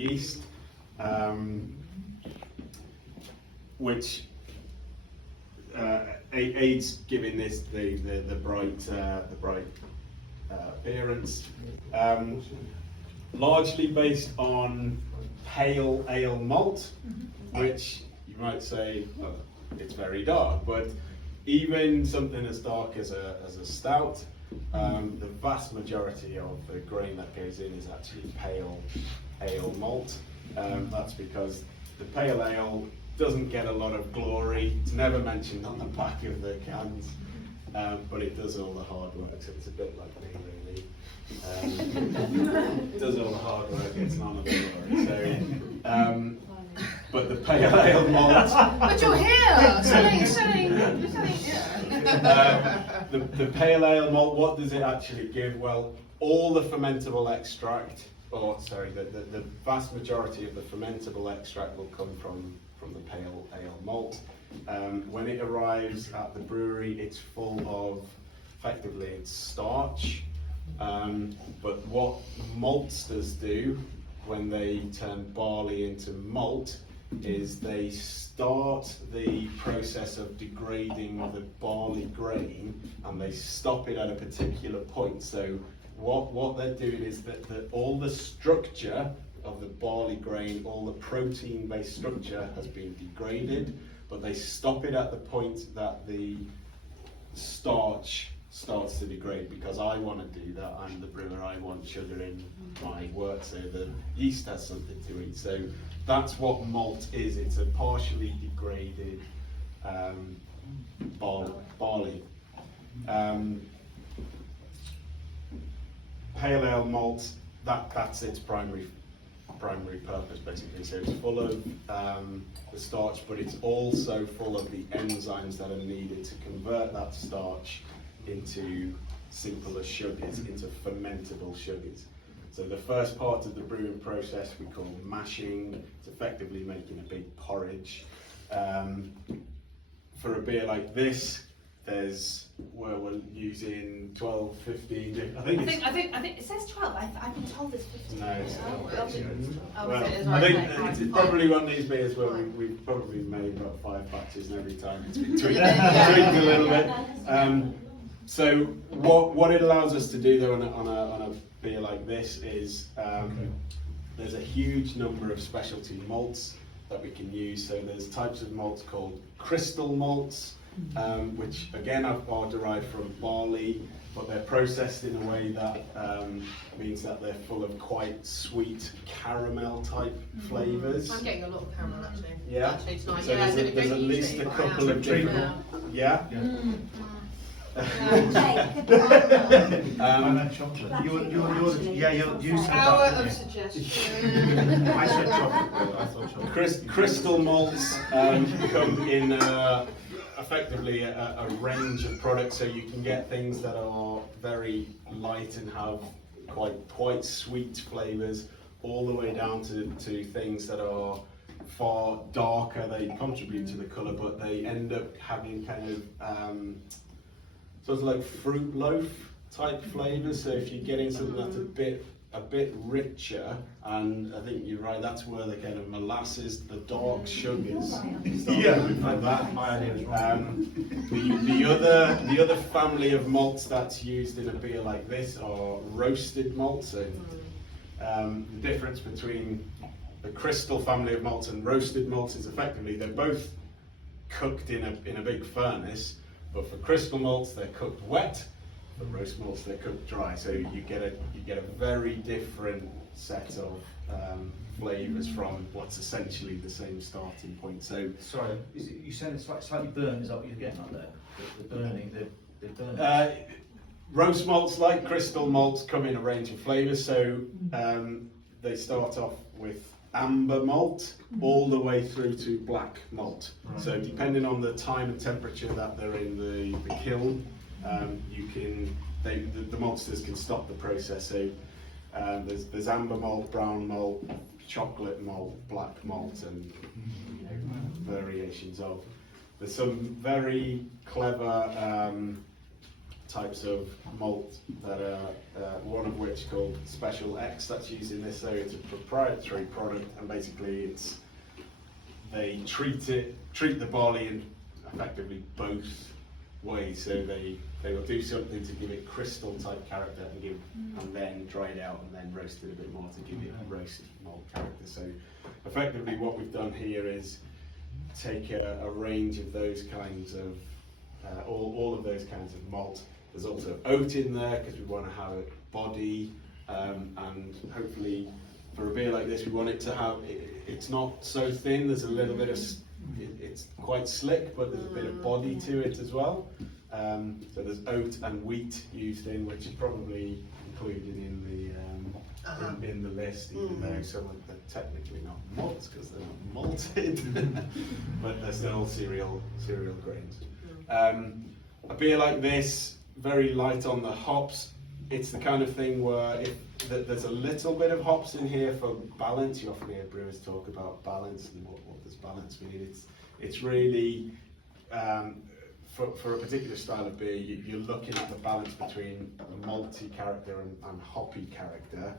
yeast, which aids giving this the bright appearance. Largely based on pale ale malt, which you might say, well, it's very dark, but even something as dark as a stout, the vast majority of the grain that goes in is actually pale ale malt. That's because the pale ale doesn't get a lot of glory. It's never mentioned on the back of the cans, but it does all the hard work, so it's a bit like me, really. It does all the hard work, it's none of the glory. So, but the pale ale malt. But you're here, selling, yeah. The pale ale malt, what does it actually give? Well, all the fermentable extract, the vast majority of the fermentable extract will come from the pale ale malt. When it arrives at the brewery, it's full of, effectively, it's starch. But what maltsters do when they turn barley into malt is they start the process of degrading the barley grain, and they stop it at a particular point. So what they're doing is that all the structure of the barley grain, all the protein-based structure has been degraded, but they stop it at the point that the starch starts to degrade, because I want to do that. I'm the brewer, I want sugar in my work, so the yeast has something to eat. So that's what malt is. It's a partially degraded barley. Pale ale malt, that's its primary purpose, basically. So it's full of the starch, but it's also full of the enzymes that are needed to convert that starch into simpler sugars, into fermentable sugars. So the first part of the brewing process we call mashing. It's effectively making a big porridge. For a beer like this, we're using 12, 15. I think it says 12. I've been told it's 15. No, it's well, I think it's probably one of these beers where we've probably made about 5 batches, and every time it's been tweaked a little bit. So what it allows us to do though on a beer like this is there's a huge number of specialty malts that we can use. So there's types of malts called crystal malts, which again are derived from barley, but they're processed in a way that means that they're full of quite sweet caramel type flavours. I'm getting a lot of caramel actually. Yeah. Actually, it's nice. So there's at least a couple of different. Yeah. I meant chocolate. You said Power that. of suggestion. I said chocolate, but I thought chocolate. Crystal malts come in effectively a range of products, so you can get things that are very light and have quite sweet flavours, all the way down to things that are far darker. They contribute to the colour, but they end up having kind of sort of like fruit loaf type flavours. So if you're getting something that's a bit richer, and I think you're right, that's where the kind of molasses, the dark sugars like that. The other family of malts that's used in a beer like this are roasted malts. So the difference between the crystal family of malts and roasted malts is effectively they're both cooked in a big furnace, but for crystal malts they're cooked wet. For roast malts they're cooked dry, so you get a very different set of flavours from what's essentially the same starting point. So sorry, you said it's slightly burnt. Is that what you're getting at there? The burning, the burning. Roast malts, like crystal malts, come in a range of flavours. So they start off with amber malt all the way through to black malt. Right. So depending on the time and temperature that they're in the kiln, the maltsters can stop the process. So there's amber malt, brown malt, chocolate malt, black malt, and variations of. There's some very clever types of malt that are, one of which called Special X that's used in this. So it's a proprietary product, and basically they treat the barley in effectively both ways. So they will do something to give it crystal type character and then dry it out and then roast it a bit more to give it roast malt character. So effectively what we've done here is take a range of those kinds of all of those kinds of malt. There's also oat in there because we want to have a body, and hopefully for a beer like this we want it to have, it's not so thin, there's a little bit of, it's quite slick, but there's a bit of body to it as well. So there's oat and wheat used in, which is probably included in the list, even though some of them are technically not malts because they're not malted, but they're still cereal grains. A beer like this, very light on the hops. It's the kind of thing where there's a little bit of hops in here for balance. You often hear brewers talk about balance and what does balance mean. It's really for a particular style of beer, you're looking at the balance between malty character and hoppy character.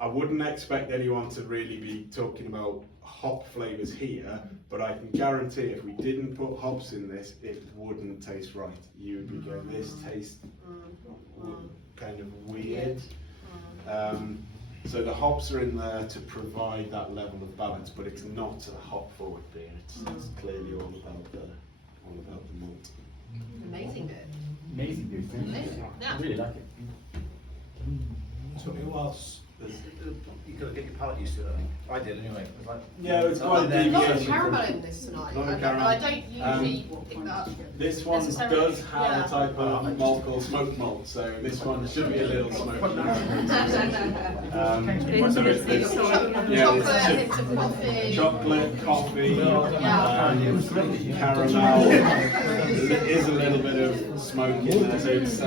I wouldn't expect anyone to really be talking about hop flavours here, but I can guarantee if we didn't put hops in this, it wouldn't taste right. You would be going, this tastes kind of weird. So the hops are in there to provide that level of balance, but it's not a hop forward beer. It's clearly all about the malt. Amazing beer. Amazing beer. Amazing. I really like it. Took me a while. You've got to get your palate used to it, I think. I did anyway. Yeah, it's quite A lot of deep. caramel in this tonight. Lot of But caramel. I don't usually pick that up. This one necessarily. does have Yeah. a type of malt called smoked malt, so this one should be a little smoky. So it's Chocolate, hints of coffee. chocolate, coffee, Yeah. caramel. There is a little bit of smoke in there, so it's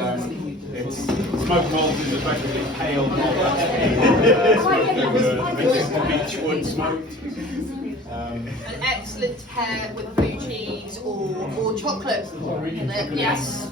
smoked malt is effectively pale malt. Beechwood smoked. An excellent pair with blue cheese or chocolate. Yes.